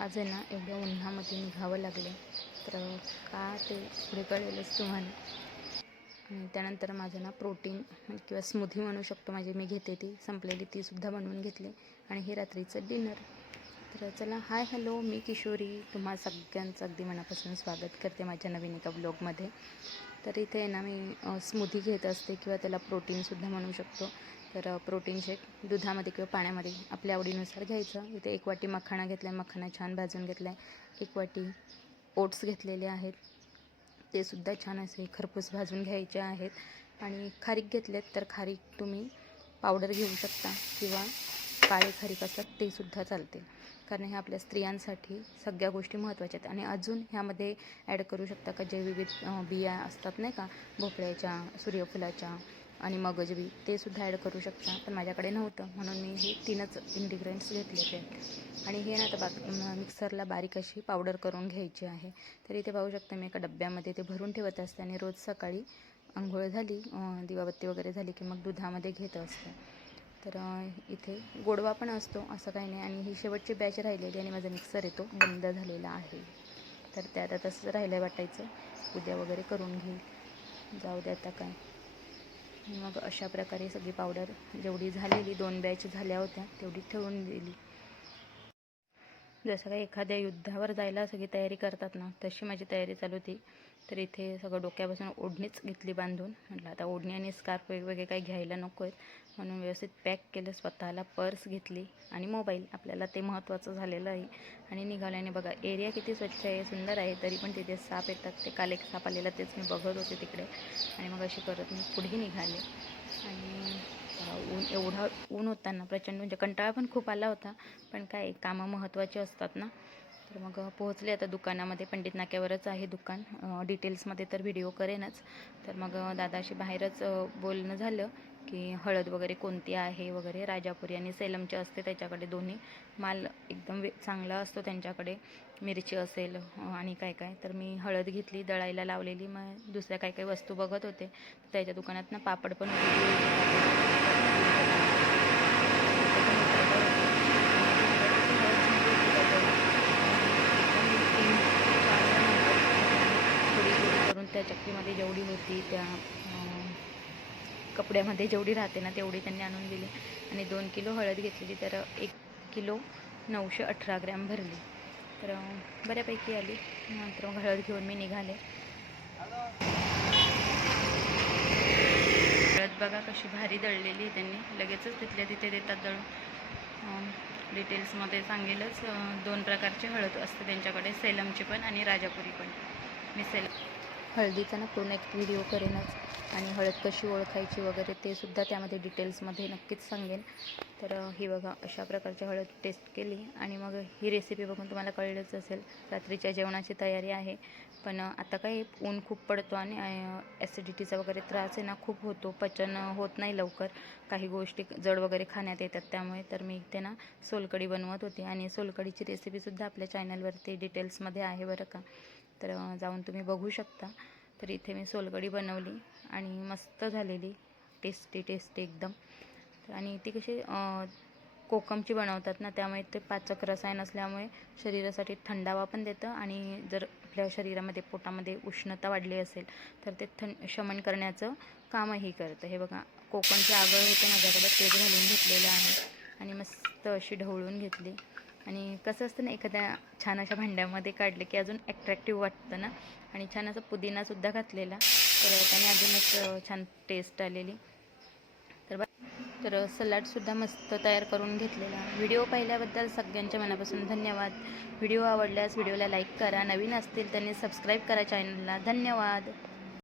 आज आहे ना एवढ्या उन्हामध्ये निघावं लागले, तर का ते पुढे कळेलच तुम्हाला. आणि त्यानंतर माझं ना प्रोटीन किंवा स्मूथी म्हणू शकतो माझी मी घेते ती संपलेली, तीसुद्धा बनवून घेतली. आणि हे रात्रीचं डिनर. तर चला, हाय हॅलो, मी किशोरी तुम्हा सगळ्यांचं अगदी मनापासून स्वागत करते माझ्या नवीन एका ब्लॉगमध्ये. तर इथे आहे ना मी स्मूथी घेत असते किंवा त्याला प्रोटीनसुद्धा म्हणू शकतो. तर प्रोटीन शेक दुधामध्ये किंवा पाण्यामध्ये आपल्या आवडीनुसार घ्यायचं. इथे 1 वाटी मखाना घेतला आहे, मखाना छान भाजून घेतला आहे. 1 वाटी ओट्स घेतलेले आहेत, ते सुद्धा छान असे खरपूस भाजून घ्यायचे आहेत. आणि खारीक घेतलेत, तर खारीक तुम्ही पावडर घेऊ शकता किंवा काळे खारीक असतात ते सुद्धा चालते, कारण हे आपल्या स्त्रियांसाठी सगळ्या गोष्टी महत्त्वाच्या आहेत. आणि अजून ह्यामध्ये ॲड करू शकता का जे विविध बिया असतात नाही का, भोपळ्याच्या, सूर्यफुलाच्या आणि मगजबी, ते सुद्धा ॲड करू शकता. पण माझ्याकडे नव्हतं म्हणून मी हे 3च इन्ग्रेडियंट्स घेतलेले आहेत. आणि हे ना आता मिक्सरला बारीक अशी पावडर करून घ्यायची आहे. तर इथे पाहू शकता मी एका डब्यामध्ये ते भरून ठेवत असते आणि रोज सकाळी अंघोळ झाली, दिवाबत्ती वगैरे झाली की मग दुधामध्ये घेत असते. तर इथे गोडवा पण असतो असं काही नाही. आणि ही शेवटची बॅच राहिलेली आणि माझा मिक्सर येतो बंद झालेला आहे. तर ते आता तसंच राहिलं वाटायचं, उद्या वगैरे करून घेईल, जाऊ द्या आता काय. मग अशा प्रकारे सगळी पावडर जेवढी झालेली 2 बॅच झाल्या होत्या तेवढी ठेवून दिली. जसं काही एखाद्या युद्धावर जायला सगळी तयारी करतात ना, तशी माझी तयारी चालू होती. तर इथे सगळं डोक्यापासून ओढणीच घेतली बांधून. म्हटलं आता ओढणी आणि स्कार्फ वेगवेगळे काही घ्यायला नको आहेत, म्हणून व्यवस्थित पॅक केलं स्वतःला. पर्स घेतली आणि मोबाईल, आपल्याला ते महत्त्वाचं झालेलं आहे. आणि निघाल्याने बघा एरिया किती स्वच्छ आहे, सुंदर आहे, तरी पण तिथे साप येतात. ते काल एक साप आलेला तेच मी बघत होते तिकडे. आणि मग अशी करत मी पुढे निघाले. आणि एवढा ऊन होताना प्रचंड, म्हणजे कंटाळा पण खूप आला होता, पण काय कामं महत्त्वाची असतात ना. तर मग पोहोचले आता दुकानामध्ये. पंडित नाक्यावरच आहे दुकान, डिटेल्समध्ये तर व्हिडिओ करेनच. तर मग दादाशी बाहेरच बोलणं झालं की हळद वगैरे कोणती आहे वगैरे. राजापुरी आणि सेलमची असते त्याच्याकडे, दोन्ही माल एकदम चांगला असतो त्यांच्याकडे. मिरची असेल आणि काय काय. तर मी हळद घेतली दळायला लावलेली. मग दुसऱ्या काय काय वस्तू बघत होते. त्याच्या दुकानात ना पापड पण करून त्या चक्कीमध्ये जेवढी होती त्या कपड्यामध्ये जेवढी राहते ना तेवढी त्यांनी आणून दिली. आणि 2 किलो हळद घेतलेली, तर 1 किलो 918 ग्रॅम भरली. तर बऱ्यापैकी आली. नंतर मग हळद घेऊन मी निघाले. हळद बघा कशी भारी दळलेली त्यांनी, लगेचच तिथल्या तिथे देतात दळून. डिटेल्समध्ये सांगेलच. 2 प्रकारची हळद असते त्यांच्याकडे, सेलमची पण आणि राजापुरी पण. मी हळदीचा ना पूर्ण एक व्हिडिओ करेनच. आणि हळद कशी ओळखायची वगैरे ते सुद्धा त्यामध्ये डिटेल्समध्ये नक्कीच सांगेन. तर ही बघा अशा प्रकारची हळद टेस्ट केली. आणि मग ही रेसिपी बघून तुम्हाला कळलंच असेल, रात्रीच्या जेवणाची तयारी आहे. पण आता काय ऊन खूप पडतो आणि ॲसिडिटीचा वगैरे त्रास आहे ना खूप होतो, पचन होत नाही लवकर, काही गोष्टी जड वगैरे खाण्यात येतात त्यामुळे. तर मी इथे ना सोलकढी बनवत होते आणि सोलकढीची रेसिपीसुद्धा आपल्या चॅनलवरती डिटेल्समध्ये आहे बरं का, तर जाऊन तुम्ही बघू शकता. तर इथे मी सोलकढी बनवली आणि मस्त झालेली, टेस्टी एकदम. आणि ती कशी कोकमची बनवतात ना, त्यामुळे ते पाचक रसायन असल्यामुळे शरीरासाठी थंडावा पण देतं. आणि जर आपल्या शरीरामध्ये पोटामध्ये उष्णता वाढली असेल तर ते शमन करण्याचं कामही करतं. हे बघा कोकणचे आगळ होते माझ्याकडे, तेच घालून घेतलेलं आहे आणि मस्त अशी ढवळून घेतली. आणि कसं असतं ना, एखाद्या छान अशा भांड्यामध्ये काढले की अजून ॲट्रॅक्टिव्ह वाटतं ना. आणि छान असा पुदिनासुद्धा घातलेला, तर त्याने अजूनच छान टेस्ट आलेली. तर सलाडसुद्धा मस्त तयार करून घेतलेला. व्हिडिओ पाहिल्याबद्दल सगळ्यांच्या मनापासून धन्यवाद. व्हिडिओ आवडल्यास व्हिडिओला लाईक करा, नवीन असतील त्यांनी सबस्क्राईब करा चॅनलला. धन्यवाद.